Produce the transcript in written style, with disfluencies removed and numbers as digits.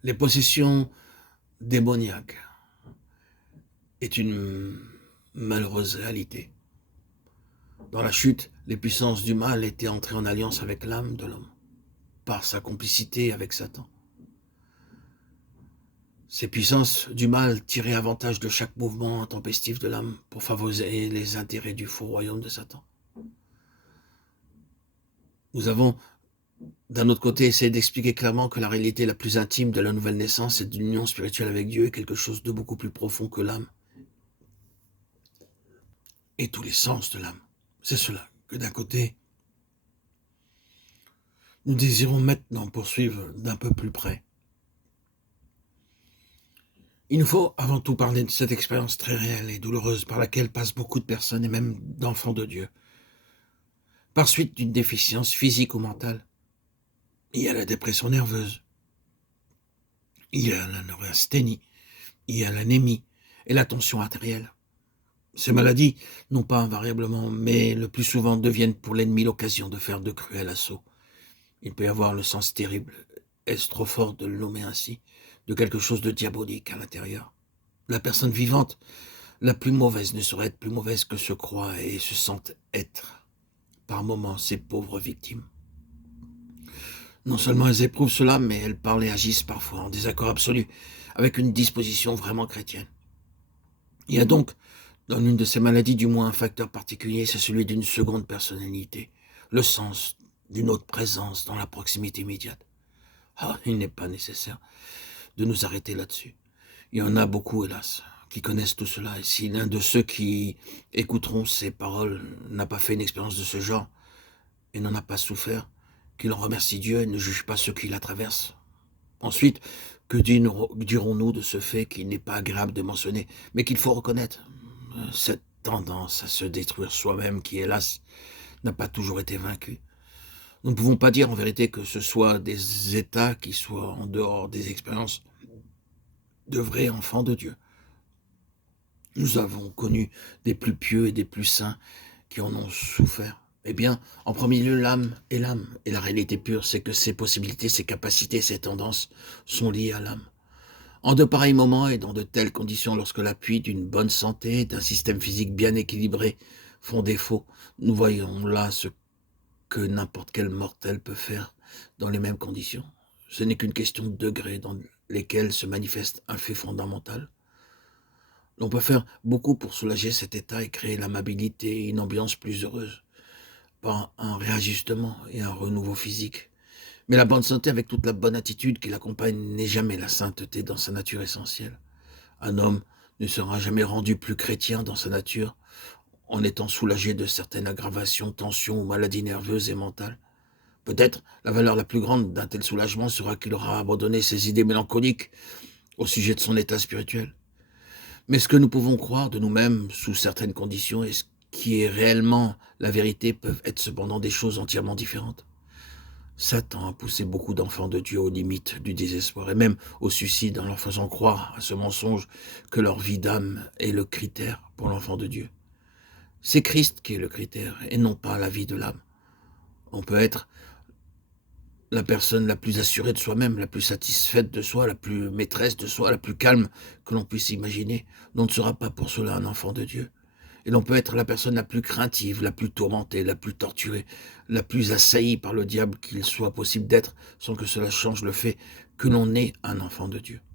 Les possessions démoniaques est une malheureuse réalité. Dans la chute, les puissances du mal étaient entrées en alliance avec l'âme de l'homme, par sa complicité avec Satan. Ces puissances du mal tiraient avantage de chaque mouvement intempestif de l'âme pour favoriser les intérêts du faux royaume de Satan. Nous avons, d'un autre côté, essayé d'expliquer clairement que la réalité la plus intime de la nouvelle naissance et de l'union spirituelle avec Dieu est quelque chose de beaucoup plus profond que l'âme et tous les sens de l'âme. C'est cela que d'un côté, nous désirons maintenant poursuivre d'un peu plus près. Il nous faut avant tout parler de cette expérience très réelle et douloureuse par laquelle passent beaucoup de personnes et même d'enfants de Dieu, par suite d'une déficience physique ou mentale. Il y a la dépression nerveuse, il y a la neurasthénie, il y a l'anémie et la tension artérielle. Ces maladies, non pas invariablement, mais le plus souvent deviennent pour l'ennemi l'occasion de faire de cruels assauts. Il peut y avoir le sens terrible, est-ce trop fort de le nommer ainsi, de quelque chose de diabolique à l'intérieur. La personne vivante, la plus mauvaise, ne saurait être plus mauvaise que se croit et se sent être, par moments, ces pauvres victimes. Non seulement elles éprouvent cela, mais elles parlent et agissent parfois en désaccord absolu avec une disposition vraiment chrétienne. Il y a donc, dans l'une de ces maladies, du moins un facteur particulier, c'est celui d'une seconde personnalité, le sens d'une autre présence dans la proximité immédiate. Ah, il n'est pas nécessaire de nous arrêter là-dessus. Il y en a beaucoup, hélas, qui connaissent tout cela, et si l'un de ceux qui écouteront ces paroles n'a pas fait une expérience de ce genre et n'en a pas souffert, qu'il en remercie Dieu et ne juge pas ceux qui la traversent. Ensuite, que dirons-nous de ce fait qu'il n'est pas agréable de mentionner, mais qu'il faut reconnaître, cette tendance à se détruire soi-même qui, hélas, n'a pas toujours été vaincue. Nous ne pouvons pas dire en vérité que ce soit des états qui soient en dehors des expériences de vrais enfants de Dieu. Nous avons connu des plus pieux et des plus saints qui en ont souffert. Eh bien, en premier lieu, l'âme. Et la réalité pure, c'est que ces possibilités, ces capacités, ces tendances sont liées à l'âme. En de pareils moments et dans de telles conditions, lorsque l'appui d'une bonne santé, d'un système physique bien équilibré font défaut, nous voyons là ce que n'importe quel mortel peut faire dans les mêmes conditions. Ce n'est qu'une question de degrés dans lesquels se manifeste un fait fondamental. On peut faire beaucoup pour soulager cet état et créer l'amabilité et une ambiance plus heureuse, par un réajustement et un renouveau physique. Mais la bonne santé avec toute la bonne attitude qui l'accompagne n'est jamais la sainteté dans sa nature essentielle. Un homme ne sera jamais rendu plus chrétien dans sa nature en étant soulagé de certaines aggravations, tensions ou maladies nerveuses et mentales. Peut-être la valeur la plus grande d'un tel soulagement sera qu'il aura abandonné ses idées mélancoliques au sujet de son état spirituel. Mais ce que nous pouvons croire de nous-mêmes sous certaines conditions et ce qui est réellement la vérité peuvent être cependant des choses entièrement différentes. Satan a poussé beaucoup d'enfants de Dieu aux limites du désespoir et même au suicide en leur faisant croire à ce mensonge que leur vie d'âme est le critère pour l'enfant de Dieu. C'est Christ qui est le critère et non pas la vie de l'âme. On peut être la personne la plus assurée de soi-même, la plus satisfaite de soi, la plus maîtresse de soi, la plus calme que l'on puisse imaginer. On ne sera pas pour cela un enfant de Dieu. Et l'on peut être la personne la plus craintive, la plus tourmentée, la plus torturée, la plus assaillie par le diable qu'il soit possible d'être, sans que cela change le fait que l'on est un enfant de Dieu.